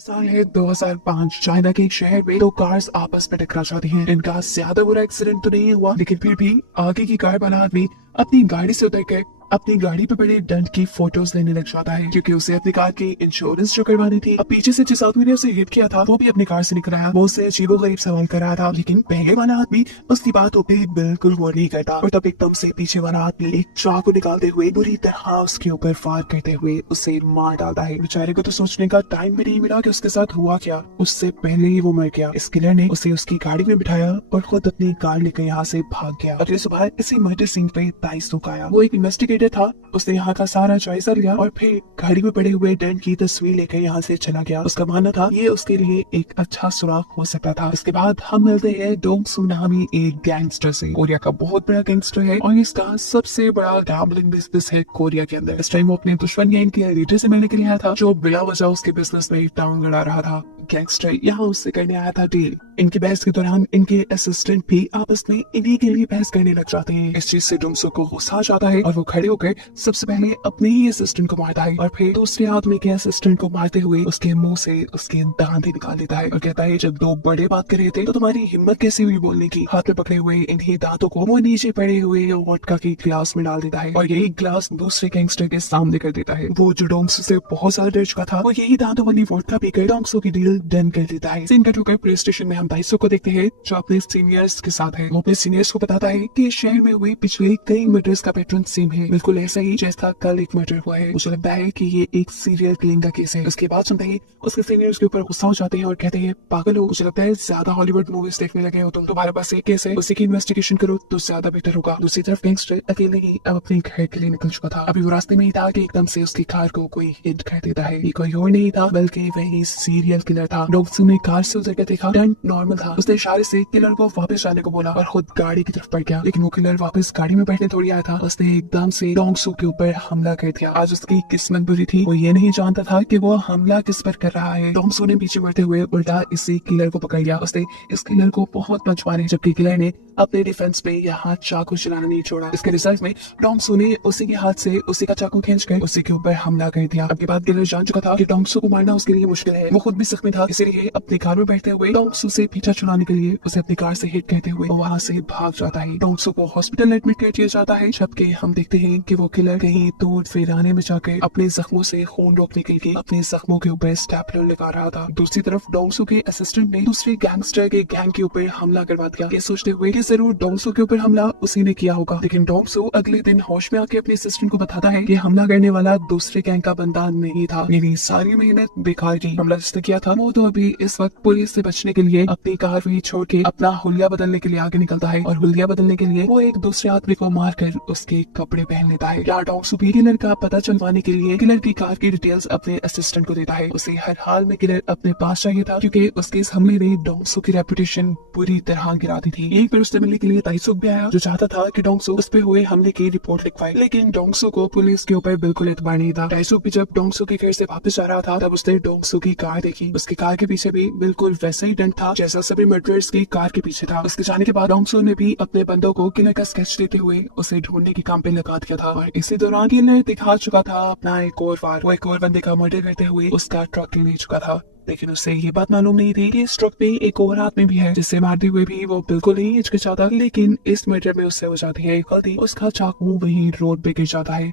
साल है 2005। चाइना के एक शहर में दो कार्स आपस में टकरा जाती हैं। इनका ज्यादा बुरा एक्सीडेंट तो नहीं हुआ, लेकिन फिर भी आगे की कार वाला आदमी अपनी गाड़ी से उतर कर अपनी गाड़ी पे पड़े डंट की फोटोज लेने लग जाता है, क्योंकि उसे अपनी कार की इंश्योरेंस जो करवानी थी। अब पीछे से जिस आदमी ने उसे हिट किया था वो भी अपनी कार से निकल आया। वो उससे अजीबोगरीब सवाल कर रहा था, लेकिन पहले वाला आदमी उसकी बात पे बिल्कुल वो नहीं करता। और तब एकदम से पीछे वाला आदमी एक चाकू निकालते हुए बुरी तरह उसके ऊपर फायर करते हुए उसे मार डालता है। बेचारे को तो सोचने का टाइम भी नहीं मिला कि उसके साथ हुआ क्या। उससे पहले ही वो मर गया। इस किलर ने उसे उसकी गाड़ी में बिठाया और खुद अपनी कार लेकर यहाँ से भाग गया। अगले सुबह इसी मर्डर सीन पे ताइसुक आया। वो एक इन्वेस्टिगेटर था। उसने यहाँ का सारा जायजा लिया और फिर गाड़ी में पड़े हुए डेंट की तस्वीर लेकर यहाँ से चला गया। उसका मानना था ये उसके लिए एक अच्छा सुराग हो सकता था। इसके बाद हम मिलते हैं डोंग सू नामी एक गैंगस्टर से। कोरिया का बहुत बड़ा गैंगस्टर है और इसका सबसे बड़ा गैम्बलिंग बिजनेस है कोरिया के अंदर। इस टाइम वो अपने दुश्मन गैंग के लीडर से मिलने के लिए आया था, जो बिना वजह उसके बिजनेस में टांग गड़ा रहा था। गैंगस्टर यहाँ उससे करने आया था डील। इनकी बहस के दौरान इनके असिस्टेंट भी आपस में इन्हीं के लिए बहस करने लग जाते हैं। इस चीज से डोंगसू को गुस्सा आ जाता है और वो खड़े होकर सबसे पहले अपने ही असिस्टेंट को मारता है और फिर दूसरे आदमी के असिस्टेंट को मारते हुए उसके मुंह से उसके दांत ही निकाल देता है और कहता है, जब दो बड़े बात कर रहे थे तो तुम्हारी हिम्मत कैसी हुई बोलने की। हाथ में पकड़े हुए इन्हीं दांतों को वो नीचे पड़े हुए वोडका की ग्लास में डाल देता है और यही ग्लास दूसरे गैंगस्टर के सामने कर देता है। वो जो डोंगसू से बहुत ज्यादा डर चुका था, वो यही दांतों वाली वोडका पीकर डोंगसू की डील डन कर देता है। सीन कट होकर पुलिस स्टेशन में हम ताइसुक को देखते हैं, जो अपने सीनियर्स के साथ है। वो अपने सीनियर्स को बताता है कि शहर में हुए पिछले कई मर्डर्स का पैटर्न सेम है, बिल्कुल ऐसा ही जैसा कल एक मर्डर हुआ है। मुझे लगता है कि ये एक सीरियल किलिंग का केस है। उसके बाद सुनते ही उसके सीनियर्स के ऊपर गुस्सा हो जाते हैं और कहते हैं, पागल हो, मुझे लगता है ज्यादा हॉलीवुड मूवीज देखने लगे हो तुम। तुम्हारे पास एक केस है, उसी की इन्वेस्टिगेशन करो तो ज्यादा बेटर होगा। दूसरी तरफ गैंगस्टर अकेले ही अब अपने घर के लिए निकल चुका था। अभी वो रास्ते में ही था कि एकदम से उसकी कार को कोई हिट कर देता है। ये कोई और नहीं था बल्कि वही सीरियल किलर था। डोंगसू ने कार से उतर के देखा, टर्न नॉर्मल था। उसने इशारे से किलर को वापस जाने को बोला और खुद गाड़ी की तरफ बढ़ गया, लेकिन वो किलर वापस गाड़ी में बैठने थोड़ी आया था। उसने एकदम से डोंगसू के ऊपर हमला कर दिया। आज उसकी किस्मत बुरी थी, वो ये नहीं जानता था कि वो हमला किस पर कर रहा है। डोंगसू ने पीछे बढ़ते हुए उल्टा इसी किलर को पकड़ लिया। उसने इस किलर को बहुत पंच मारे, जबकि किलर ने अपने डिफेंस पे यहाँ चाकू चलाना नहीं छोड़ा। इसके रिजल्ट में डोंगसू ने उसी के हाथ से उसी का चाकू खींचकर उसी के ऊपर हमला कर दिया। अब के बाद किलर जान चुका था कि डोंगसू को मारना उसके लिए मुश्किल है। वो खुद भी जख्मी था, इसीलिए अपनी कार में बैठते हुए डोंगसू से पीछा छुड़ाने के लिए उसे अपनी कार से हिट करते हुए वहाँ से भाग जाता है। डोंगसू को हॉस्पिटल एडमिट कर दिया जाता है, जबकि हम देखते हैं कि वो किलर कहीं दूर फिराने में जाकर अपने जख्मों से खून रोकने के लिए अपने जख्मों के ऊपर स्टेपलर लगा रहा था। दूसरी तरफ डोंगसू के असिस्टेंट ने दूसरे गैंगस्टर के गैंग के ऊपर हमला करवा दिया, ये सोचते हुए कि जरूर डोंगसू के ऊपर हमला उसी ने किया होगा। लेकिन डोंगसू अगले दिन होश में आके अपने असिस्टेंट को बताता है कि हमला करने वाला दूसरे गैंग का बंदा नहीं था, मेरी सारी मेहनत बेकार गई। हमला जिसने किया था वो तो अभी इस वक्त पुलिस से बचने के लिए अपनी कार भी छोड़ के अपना हुलिया बदलने के लिए आगे निकलता है और हुलिया बदलने के लिए वो एक दूसरे आदमी को मारकर उसके कपड़े पहन लेता है। या डोंगसू भी किलर का पता चलवाने के लिए किलर की कार की डिटेल्स अपने असिस्टेंट को देता है। उसे हर हाल में किलर अपने पास चाहिए था, क्योंकि उसके इस हमले ने डोंगसू की रेपुटेशन पूरी तरह गिरा दी थी। एक बार उससे मिलने के लिए ताइसुक भी आया, जो चाहता था कि डोंगसू उस पे हुए हमले की रिपोर्ट लिखवाए, लेकिन डोंगसू को पुलिस के ऊपर बिल्कुल एतबार नहीं था। ताइसुक भी जब डोंगसू के घर से वापस जा रहा था तब उसने डोंगसू की कार देखी। उसकी कार के पीछे भी बिल्कुल वैसा ही डंट था जैसा सभी मर्डरर्स की कार के पीछे था। उसके जाने के बाद डोंगसू ने भी अपने बंदों को किलर का स्केच देते हुए उसे ढूंढने के काम पे लगा दिया था और इसी दौरान किलर दिखा चुका था अपना एक और वार। वो एक और बंदे का मर्डर करते हुए उसका ट्रक ले चुका था, लेकिन उससे ये बात मालूम नहीं थी कि इस ट्रक पे एक और आदमी भी है, जिससे मारते हुए भी वो बिल्कुल नहीं हिचकिचाता। लेकिन इस मर्डर में उससे हो जाती है गलती, उसका चाकू वहीं रोड पे गिर जाता है।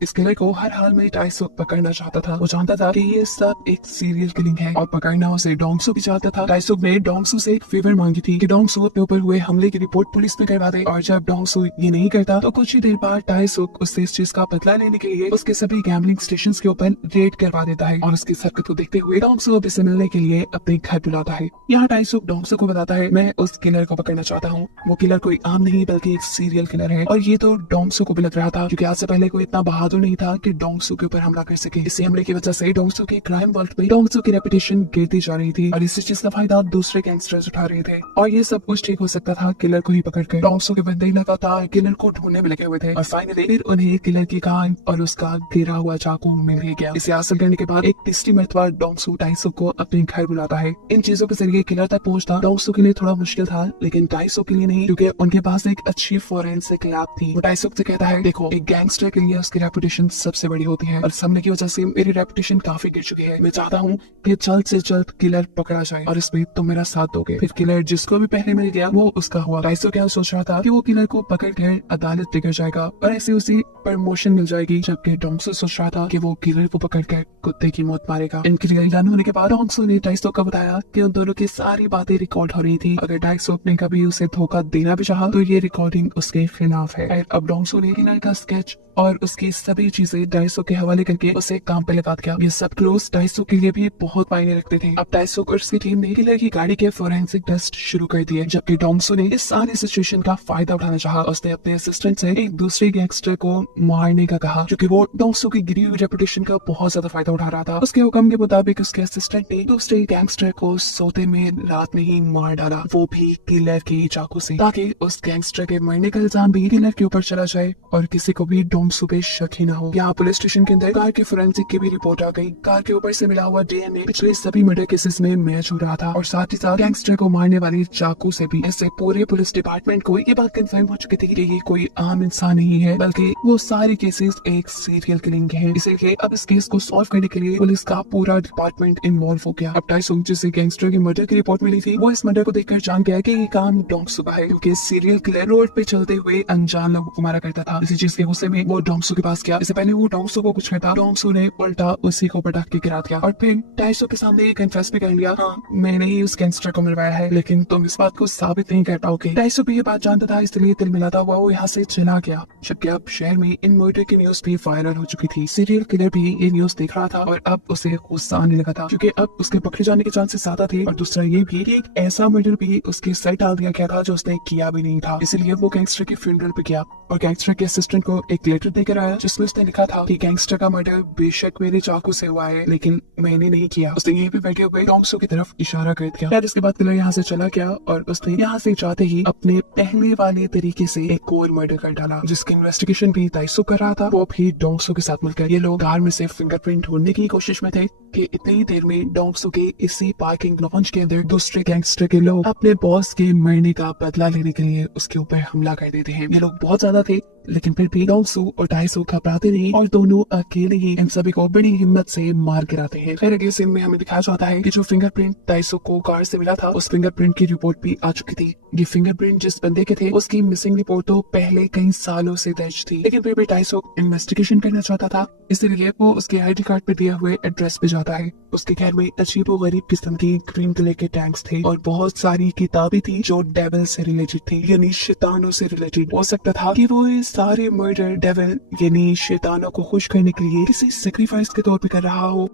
इस किलर को हर हाल में ताइसुक पकड़ना चाहता था। वो जानता था कि ये सब एक सीरियल किलिंग है और पकड़ना उसे डोंगसू भी चाहता था। ताइसुक ने डोंगसू से एक फेवर मांगी थी कि डोंगसू अपने ऊपर हुए हमले की रिपोर्ट पुलिस में करवा दे, और जब डोंगसू ये नहीं करता तो कुछ ही देर बाद ताइसुक उससे इस चीज का बदला लेने के लिए उसके सभी गैम्बलिंग स्टेशन के ऊपर रेड करवा देता है। और उसकी हरकत को देखते हुए डोंगसू अब इसे मिलने के लिए अपने घर बुलाता है। यहाँ ताइसुक डोंगसू को बताता है, मैं उस किलर को पकड़ना चाहता हूँ। वो किलर कोई आम नहीं बल्कि एक सीरियल किलर है, और ये तो डोंगसू को भी लग रहा था, क्योंकि आज से पहले कोई इतना बहादुर नहीं था कि डोंगसू के ऊपर हमला कर सके। इसी हमले की वजह से डोंगसू की क्राइम वर्ल्ड में डोंगसू की रेपुटेशन गिरती जा रही थी और इसी चीज का फायदा दूसरे गैंगस्टर्स उठा रहे थे। और ये सब कुछ ठीक हो सकता था किलर को ही पकड़कर। डोंगसू के बंदे लगातार किलर को ढूंढने में लगे हुए थे और फाइनली उन्हें किलर की कार और उसका गिरा हुआ चाकू मिल ही गया। इसे हासिल करने के बाद एक तीसरी मरतबा डोंगसू ताइसुक को अपने घर बुलाता है। इन चीजों के जरिए किलर तक पहुंचना डोंगसू के लिए थोड़ा मुश्किल था, लेकिन ताइसुक के लिए नहीं, क्योंकि उनके पास एक अच्छी फोरेंसिक लैब थी। वो ताइसुक से कहता है, देखो, एक गैंगस्टर के लिए उसकी रेपुटेशन सबसे बड़ी होती है और सामने की वजह से मेरी रेपुटेशन काफी गिर चुकी है। मैं चाहता हूँ कि जल्द से जल्द किलर पकड़ा जाए और इसमें तुम मेरा साथ दोगे। फिर किलर जिसको भी पहले मिल गया वो उसका हुआ। टाइसो क्या सोच रहा था कि वो किलर को पकड़ कर अदालत लेकर जाएगा और ऐसे उसी प्रमोशन मिल जाएगी, जबकि डोंगसो सोच रहा था कि वो किलर को पकड़ कर कुत्ते की मौत मारेगा। इनकी रियल डन होने के बाद डोंगसो ने टाइसो को बताया कि उन दोनों की सारी बातें रिकॉर्ड हो रही थी। अगर टाइसो ने कभी उसे धोखा देना भी चाहा तो ये रिकॉर्डिंग उसके खिलाफ है। अब डोंगसो ने किलर का स्केच और उसकी सभी चीजें टाइसो के हवाले करके उसे काम पे लगा दिया। ये सब क्लोज टाइसो के लिए भी बहुत मायने रखते थे। अब टाइसो और उसकी टीम ने किलर की गाड़ी के फोरेंसिक टेस्ट शुरू कर दिए, जबकि डोंगसो ने इस सारी सिचुएशन का फायदा उठाना चाहा। उसने अपने असिस्टेंट से एक दूसरे गैंगस्टर को मारने का कहा, क्योंकि वो डोंगसो की गिरी हुई रेपुटेशन का बहुत ज्यादा फायदा उठा रहा था। उसके हुक्म के मुताबिक उसके असिस्टेंट ने दूसरे गैंगस्टर को सोते में रात में ही मार डाला, वो भी किलर की चाकू से, ताकि उस गैंगस्टर के मरने का इल्जाम भी किलर के ऊपर चला जाए और किसी को भी डोंगसो पे शक ही ना हो। यहाँ पुलिस स्टेशन के अंदर कार के फोरेंसिक की भी रिपोर्ट आ गई। कार के ऊपर से मिला हुआ डीएनए पिछले सभी मर्डर केसेस में मैच हो रहा था और साथ ही साथ गैंगस्टर को मारने वाली चाकू से भी। इससे पूरे पुलिस डिपार्टमेंट को ये बात कंफर्म हो चुकी थी कि ये कोई आम इंसान नहीं है, बल्कि वो सारे केसेस एक सीरियल किलिंग के हैं। इसीलिए अब इस केस को सॉल्व करने के लिए पुलिस का पूरा डिपार्टमेंट इन्वॉल्व हो गया। अब टाइसो जिसे गैंगस्टर की मर्डर की रिपोर्ट मिली थी, वो इस मर्डर को देखकर जान गया कि ये काम डोंगसो का है, क्योंकि सीरियल किलर रोड पे चलते हुए अनजान लोगों को मारा करता था। इसी चीज के गुस्से में वो डोंगसो के पास गया। इससे पहले वो डोंगसो को कुछ कहता, डोंगसो ने उल्टा उसी को पटक के गिरा दिया और फिर टाइसो के सामने कन्फेस भी कर लिया, हाँ मैंने ही उस गैंगस्टर को मरवाया है, लेकिन तुम इस बात को साबित नहीं कर पाओगे। टाइसो भी ये बात जानता था, इसलिए दिल मिलाता हुआ वो यहाँ से चला गया। जबकि अब शहर में इन मर्डर की न्यूज भी वायरल हो चुकी थी। सीरियल किलर भी ये न्यूज देख रहा था और अब उसे गुस्सा आने लगा था, क्योंकि अब उसके पकड़े जाने के चांसेस ज्यादा थे और दूसरा ये भी कि एक ऐसा मर्डर भी उसके सर डाल दिया गया था जो उसने किया भी नहीं था। इसीलिए वो गैंगस्टर के फ्यूनरल पे गया और गैंगस्टर के असिस्टेंट को एक लेटर देकर आया, जिसमें उसने लिखा था कि गैंगस्टर का मर्डर बेशक मेरे चाकू से हुआ है, लेकिन मैंने नहीं किया। उसने यहीं पे बैठे हुए डोंगसो की तरफ इशारा कर दिया। फिर इसके बाद किलर यहाँ से चला गया और उसने यहाँ से जाते ही अपने पहले वाले तरीके से एक और मर्डर कर डाला, जिसकी इन्वेस्टिगेशन भी टाइसो कर रहा था, वो भी डोंगसो के साथ मिलकर। ये लोग कार में से फिंगरप्रिंट ढूंढने की कोशिश में थे कि इतनी ही देर में डोंगसो के इसी पार्किंग लॉन्च के अंदर दूसरे गैंगस्टर के लोग अपने बॉस के मरने का बदला लेने के लिए उसके ऊपर हमला कर देते हैं। ये लोग बहुत ज्यादा थे, लेकिन फिर भी डोंगसो और टाइसो घबराते नहीं और दोनों अकेले ही इन सभी को बड़ी हिम्मत से मार गिराते हैं। फिर अगले सीन में हमें दिखाया जाता है कि जो फिंगरप्रिंट टाइसो को कार से मिला था, उस फिंगरप्रिंट की रिपोर्ट भी आ चुकी थी। ये फिंगरप्रिंट जिस बंदे के थे उसकी मिसिंग रिपोर्ट तो पहले कई सालों से दर्ज थी, लेकिन फिर भी टाइसो इन्वेस्टिगेशन करना चाहता था, इसलिए वो उसके आईडी कार्ड पे दिए हुए एड्रेस पे जाता है। उसके घर में अजीबो गरीब किस्म की ग्रीन कलर के टैंक्स थे और बहुत सारी किताबें थी जो डेविल से रिलेटेड थी, यानी शैतानों से रिलेटेड। हो सकता था कि वो ये सारे मर्डर डेविल यानी शैतानों को खुश करने के लिए किसी सेक्रीफाइस के तौर पे कर रहा हो।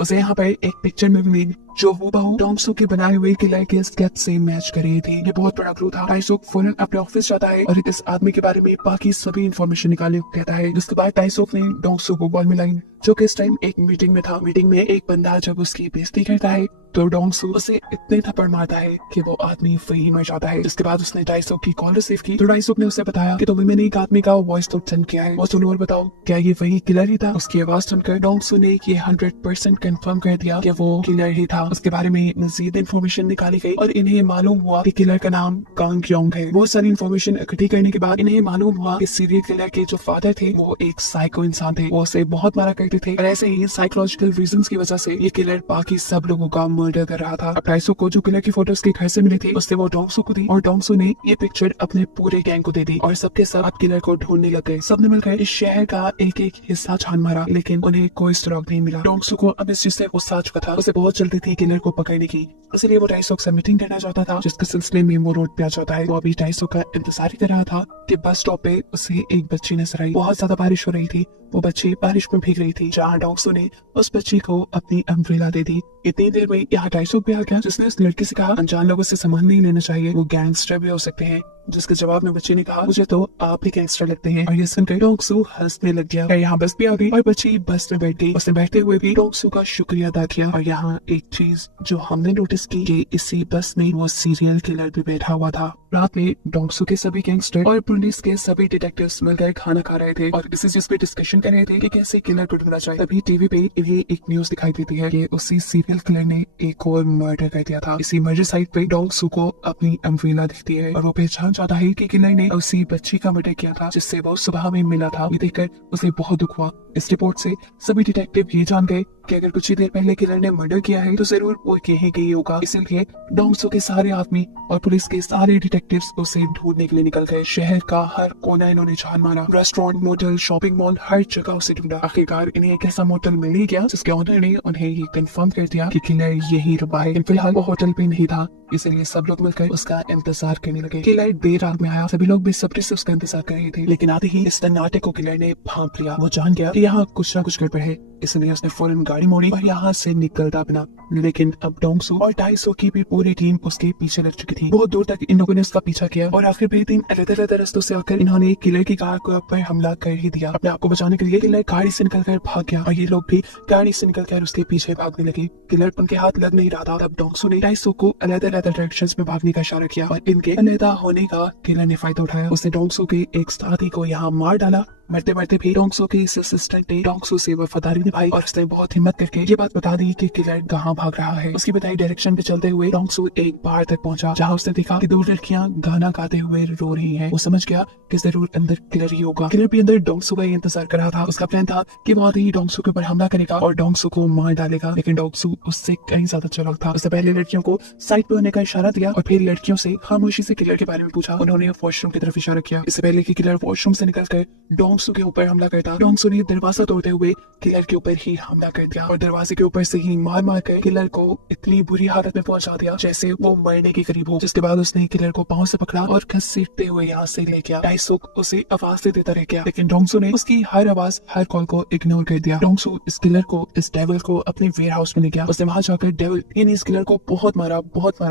उसे यहाँ पर एक पिक्चर में भी मिली जो हूबहू डोंगसो के बनाए हुए किलर के स्केच से मैच कर रही थी। ये बहुत बड़ा क्लू था। टाइसो फौरन अपने ऑफिस जाता है और इस आदमी के बारे में बाकी सभी इंफॉर्मेशन निकालने को कहता है। जिसके बाद टाइसो ने डोंगसो को कॉल मिलाई, जो कि इस टाइम एक मीटिंग में था। मीटिंग में एक बंदा जब उसकी बेइज्जती करता है तो डोंगसो उसे इतने थप्पड़ मारता है कि वो आदमी वही मर जाता है। जिसके बाद उसने टाइसो की कॉल रिसीव की तो टाइसो ने उसे बताया कि तुम्हें मैंने एक आदमी का वॉइस नोट सेंड किया है, वो सुनो और बताओ क्या ये वही किलर ही था। उसकी आवाज सुनकर डोंगसो ने ये 100% कंफर्म कर दिया कि वो किलर ही था। उसके बारे में मजीद इन्फॉर्मेशन निकाली गई और इन्हें मालूम हुआ कि किलर का नाम कांग योंग है। बहुत सारी इन्फॉर्मेशन इकट्ठी करने के बाद इन्हें मालूम हुआ कि सीरियल किलर के जो फादर थे वो एक साइको इंसान थे, वो उसे बहुत मारा करते थे और ऐसे ही साइकोलॉजिकल रीजंस की वजह से ये किलर बाकी सब लोगों का मर्डर कर रहा था। अब टाइसो को जो किलर की फोटोज के घर से मिली थी उससे वो डोंगसो को दी और डोंगसो ने ये पिक्चर अपने पूरे गैंग को दे दी और सबके सब किलर को ढूंढने लग गए। सबने मिलकर इस शहर का एक एक हिस्सा छान मारा, लेकिन उन्हें कोई सुराग नहीं मिला। डोंगसो को अब इस चीज से गुस्सा आ चुका था, उसे बहुत जल्दी थी किलर को पकड़ने की, इसलिए वो टाइसो से मीटिंग करना चाहता था, जिसके सिलसिले में वो रोड पे आ जाता है। वो अभी टाइसो का इंतजार कर रहा था कि बस स्टॉप पे उसे एक बच्ची नजर आई। बहुत ज्यादा बारिश हो रही थी, वो बच्ची बारिश में भीग रही थी, जहाँ डोंगसो ने उस बच्ची को अपनी अम्ब्रेला दे दी। इतनी देर में यहाँ टाइसो पे आ गया, जिसने उस लड़की से कहा अनजान लोगों से सामान नहीं लेना चाहिए, वो गैंगस्टर भी हो सकते हैं। जिसके जवाब में बच्ची ने कहा मुझे तो आप ही गैंगस्टर लगते हैं। और ये सुनकर डोंगसो हंसने लग गया। यहाँ बस भी आ गई और बच्ची बस में बैठ गई। उसने बैठते हुए भी डोंगसो का शुक्रिया अदा किया। और यहाँ एक चीज जो हमने नोटिस की कि इसी बस में वो सीरियल किलर भी बैठा हुआ था। रात में डोंगसू के सभी गैंगस्टर और पुलिस के सभी डिटेक्टिव्स मिलकर खाना खा रहे थे और इसी चीज पे डिस्कशन कर रहे थे कि कैसे किलर को ढूंढना चाहिए। तभी टीवी पे इन्हें एक न्यूज दिखाई देती है कि उसी सीरियल किलर ने एक और मर्डर कर दिया था। इसी मर्डर साइट पे डोंगसू को अपनी अम्ब्रेला दिखती है और वो पहचान जाता है कि किलर ने उसी बच्ची का मर्डर किया था जिससे वो सुबह में मिला था। ये देखकर उसे बहुत दुख हुआ। इस रिपोर्ट से सभी डिटेक्टिव ये जान गए कि अगर कुछ ही देर पहले किलर ने मर्डर किया है तो जरूर वो यही गई होगा। इसलिए डोंगसू के सारे आदमी और पुलिस के सारे डिटेक्टिव्स उसे ढूंढने के लिए निकल गए। शहर का हर कोना इन्होंने छान मारा, रेस्टोरेंट, मोटल, शॉपिंग मॉल, हर जगह उसे ढूंढा। आखिरकार इन्हें एक ऐसा मोटल मिल ही गया जिसके ऑनर ने उन्हें ये कंफर्म कर दिया कि किलर यही रुका है। फिलहाल वो होटल पे नहीं था, इसलिए सब लोग मिलकर उसका इंतजार करने लगे। किलर देर रात में आया, सभी लोग बेसब्री से उसका इंतजार कर रहे थे, लेकिन आते ही इस सन्नाटे को किलर ने भांप लिया। वो जान गया कि यहाँ कुछ ना कुछ गड़बड़ है, इसलिए उसने फौरन गाड़ी मोड़ी और यहाँ से निकलता बना। लेकिन अब डोंगसू और 250 की भी पूरी टीम उसके पीछे लग चुकी थी। बहुत दूर तक इन लोगों ने उसका पीछा किया और आखिर भी टीम अलग-अलग रास्तों से आकर इन्होंने किलर की कार के ऊपर हमला कर ही दिया। अपने आप को बचाने के लिए किलर गाड़ी से निकलकर भाग गया और ये लोग भी गाड़ी से निकलकर उसके पीछे भागने लगे। किलर उनके हाथ लग नहीं रहा था। तब डोंगसू ने 250 को अलग-अलग डायरेक्शंस में भागने का इशारा किया और इनके अलग होने का किलर ने फायदा उठाया। उसने डोंगसू के एक साथी को यहाँ मार डाला। मरते मरते भी डोंगसू के असिस्टेंट ने डोंगसू से वफादारी निभाई और उसने बहुत हिम्मत करके ये बात बता दी कि किलर कहाँ भाग रहा है। उसकी बताई डायरेक्शन पे चलते हुए डोंगसू एक बार तक पहुंचा जहाँ उसने देखा कि 2 लड़कियां गाना गाते हुए रो रही हैं। वो समझ गया कि जरूर अंदर किलर ही होगा। किलर भी अंदर डोंगसू का इंतजार कर रहा था। उसका प्लान था कि वो आते ही डोंगसू के ऊपर हमला करेगा और डोंगसू को मार डालेगा, लेकिन डोंगसू उससे कहीं ज्यादा चालाक था। उसने पहले लड़कियों को साइड पे होने का इशारा दिया और फिर लड़कियों से खामोशी से किलर के बारे में पूछा। उन्होंने वॉशरूम की तरफ इशारा किया। इससे पहले कि किलर वॉशरूम से निकलकर डोंगसू के ऊपर हमला करता, डोंगसू ने दरवाजा तोड़ते हुए किलर के ऊपर ही हमला कर दिया और दरवाजे के ऊपर से ही मार मार कर किलर को इतनी बुरी हालत में पहुंचा दिया जैसे वो मरने के करीब हो। जिसके बाद उसने किलर को पांव से पकड़ा और घसीटते हुए यहाँ से ले गया। 250 उसे आवाज देता रह गया, लेकिन डोंगसू ने उसकी हर आवाज, हर कॉल को इग्नोर कर दिया। डोंगसू इस किलर को, इस डेविल को अपने वेयर हाउस में ले गया। उसने वहां जाकर डेविल यानी इस किलर को बहुत मारा।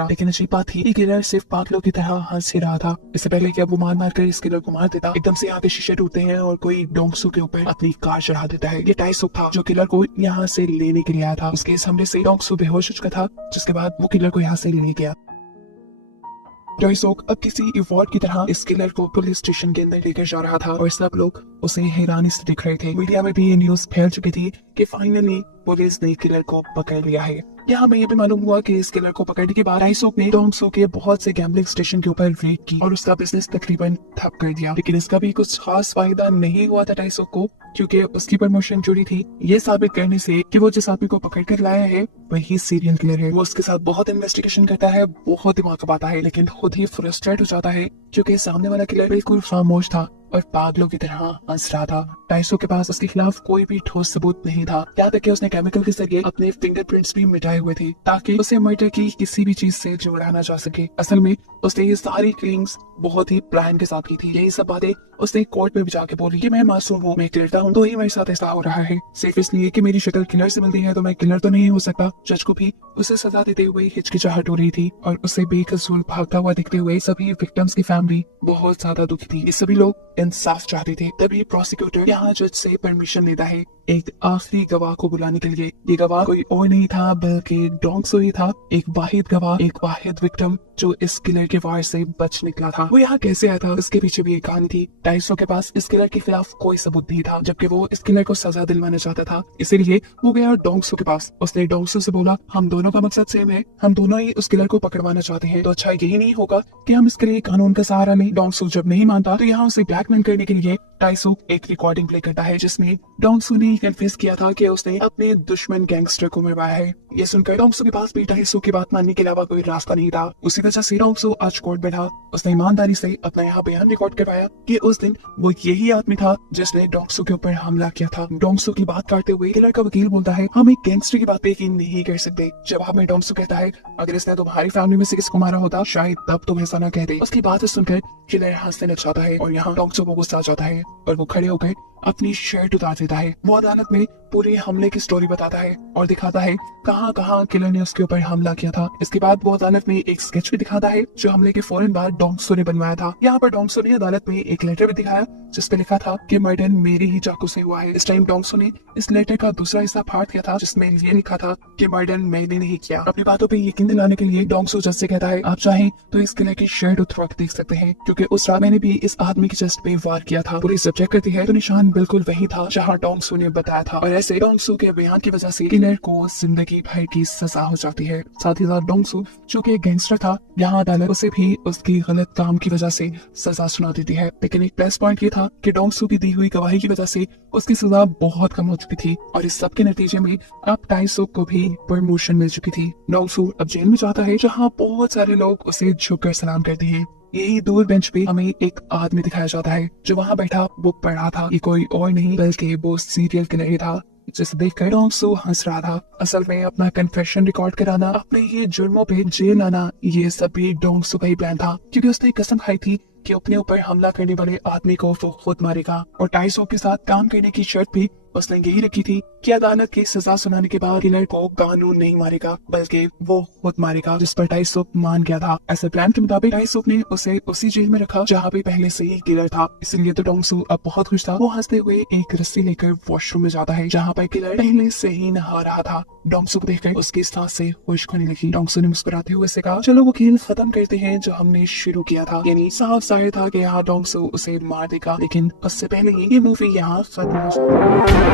लेकिन अच्छी बात थी, किलर सिर्फ पागलों की तरह हंस ही रहा था। इससे पहले कि अब वो मार कर इस किलर को मार देता, एकदम से यहाँ पे शीशे टूटते हैं और कोई डोंगसू के ऊपर अपनी कार चढ़ा देता है। ये 250 था जो किलर को यहाँ से लेने के लिए आया था। उसके इस हमले से डोंगसू बेहोश हो चुका था, जिसके बाद वो किलर को यहाँ से ले गया। 250 अब किसी इवॉल्व की तरह इस किलर को पुलिस स्टेशन के अंदर लेकर जा रहा था और सब लोग उसे हैरानी से देख रहे थे। मीडिया में भी ये न्यूज फैल चुकी थी कि फाइनली पुलिस ने किलर को पकड़ लिया है। यहाँ हमें ये भी मालूम हुआ कि इस किलर को पकड़ने के बाद 250 ने डोंगसू के बहुत से गैम्बलिंग स्टेशन के ऊपर रेड की और उसका बिजनेस तकरीबन ठप कर दिया। लेकिन इसका भी कुछ खास फायदा नहीं हुआ था 250 को, क्योंकि उसकी प्रमोशन जुड़ी थी ये साबित करने से कि वो जिस आदमी को पकड़ कर लाया है वही सीरियल किलर है। वो उसके साथ बहुत इन्वेस्टिगेशन करता है, बहुत दिमाग खपाता है, लेकिन खुद ही फ्रस्ट्रेट हो जाता है क्योंकि सामने वाला किलर बिल्कुल खामोश था और पागलों की तरह हंस रहा था। 250 के पास उसके खिलाफ कोई भी ठोस सबूत नहीं था, यहाँ तक कि उसने केमिकल के जरिए अपने फिंगरप्रिंट्स भी मिटाए हुए थे ताकि उसे मर्डर की किसी भी चीज से जोड़ा ना जा सके। असल में उसने ये सारी क्लेम्स बहुत ही प्लान के साथ की थी। यही सब बातें उसने कोर्ट में भी जाके बोली कि मैं मासूम हूँ, मैं किलर हूँ, तो ही मेरे साथ ऐसा हो रहा है। सिर्फ इसलिए कि मेरी शक्ल किलर से मिलती है तो मैं किलर तो नहीं हो सकता। जज को भी उसे सजा देते हुए हिचकिचाहट हो रही थी और उसे बेकसूर भागता हुआ दिखते हुए सभी विक्टिम्स की फैमिली बहुत ज्यादा दुखी थी। ये सभी लोग इंसाफ चाहते थे। तभी प्रोसिक्यूटर यहाँ जज से परमिशन लेता है एक आखिरी गवाह को बुलाने के लिए। ये गवाह कोई और नहीं था बल्कि डोंगसू ही था, एक वाहिद गवाह, एक वाहिद विक्टिम जो इस किलर के वार से बच निकला था। वो यहाँ कैसे आया था, इसके पीछे भी एक कहानी थी। 250 के पास इस किलर के खिलाफ कोई सबूत नहीं था, जबकि वो इस किलर को सजा दिलवाना चाहता था। इसीलिए वो गया डोंगसू के पास। उसने डोंगसू से बोला, हम दोनों का मकसद सेम है, हम दोनों ही उस किलर को पकड़वाना चाहते हैं, तो अच्छा यही नहीं होगा कि हम इसके लिए कानून का सहारा लें। डोंगसू जब नहीं मानता तो यहाँ उसे ब्लैकमेल करने के लिए 250 एक रिकॉर्डिंग प्ले करता है जिसमें डोंगसू ने कन्फेस किया था कि उसने अपने दुश्मन गैंगस्टर को मरवाया है। ये सुनकर डोंगसू के पास भी 250 की बात मानने के अलावा कोई रास्ता नहीं था। उसी वजह से डोंगसू आज कोर्ट बैठा। उसने ईमानदारी से अपना यहाँ बयान रिकॉर्ड करवाया कि उस दिन वो यही आदमी था जिसने डोंगसू के ऊपर हमला किया था। डोंगसू की बात काटते हुए किलर का वकील बोलता है, हम एक गैंगस्टर की बात पे यकीन नहीं कर सकते। जवाब में डोंगसू कहता है, अगर इसने तुम्हारी फैमिली में से किसी को मारा होता शायद तब तुम ऐसा ना कहते। उसकी बात सुनकर किलर हंसने लग जाता है और यहाँ डोंगसू को गुस्सा आ जाता है और वो खड़े होकर अपनी शर्ट उतार देता है। वो अदालत में पूरे हमले की स्टोरी बताता है और दिखाता है कहाँ कहाँ किलर ने उसके ऊपर हमला किया था। इसके बाद वो अदालत में एक स्केच भी दिखाता है जो हमले के फौरन बाद डोंगसो ने बनवाया था। यहाँ पर डोंगसो ने अदालत में एक लेटर भी दिखाया जिसपे लिखा था कि मर्डर मेरे ही चाकू से हुआ है। इस टाइम डोंगसो ने इस लेटर का दूसरा हिस्सा फाड़ दिया था जिसमें ये लिखा था कि मर्डर मैंने नहीं किया। अपनी बातों पे यकीन दिलाने के लिए डोंगसो जज से कहता है आप चाहें तो इस किलर की शर्ट उतरवा के देख सकते हैं क्योंकि उस रात मैंने भी इस आदमी की चेस्ट पे वार किया था। पुलिस जब चेक करती है तो निशान बिल्कुल वही था जहाँ डोंगसो ने बताया था और ऐसे डोंगसो के बयान की वजह से किलर को जिंदगी भर की सजा हो जाती है। साथ ही साथ डोंगसो जो कि एक गैंगस्टर था, यहाँ अदालत उसे भी उसकी गलत काम की वजह से सजा सुना देती है। लेकिन एक प्लस पॉइंट ये था कि डोंगसो की दी हुई गवाही की वजह से उसकी सजा बहुत कम हो चुकी थी और इस सब के नतीजे में अब टाइसो को भी प्रमोशन मिल चुकी थी। डोंगसो अब जेल में जाता है जहाँ बहुत सारे लोग उसे झुककर सलाम करते हैं। यही दूर बेंच पे हमें एक आदमी दिखाया जाता है जो वहाँ बैठा वो पढ़ रहा था। ये कोई और नहीं बल्कि वो सीरियल किलर ही था जिसे देखकर डोंगसो हंस रहा था। असल में अपना कन्फेशन रिकॉर्ड कराना, अपने ये जुर्मों पे जेल आना, ये सब भी डोंगसो का ही प्लान था क्योंकि उसने कसम खाई थी कि अपने ऊपर हमला करने वाले आदमी को वो खुद मारेगा और टाइसो के साथ काम करने की शर्त भी उसने यही रखी थी कि अदालत की सजा सुनाने के बाद किलर को कानून नहीं मारेगा बल्कि वो खुद मारेगा, जिस पर टाइसो मान गया था। ऐसे प्लान के मुताबिक टाइसो ने उसे उसी जेल में रखा जहाँ पे पहले से ही किलर था। इसलिए तो डोंगसो अब बहुत खुश था। वो हंसते हुए एक रस्सी लेकर वॉशरूम में जाता है जहाँ पर किलर पहले से ही नहा रहा था। डोंगसो को देखकर उसकी सांसें खुश्क होने लगी। डोंगसो ने मुस्कुराते हुए से कहा चलो वो खेल खत्म करते हैं जो हमने शुरू किया था। यानी साफ जाहिर था कि यहाँ डोंगसो उसे मार देगा, लेकिन उससे पहले ही ये मूवी यहाँ खत्म हो जाएगी।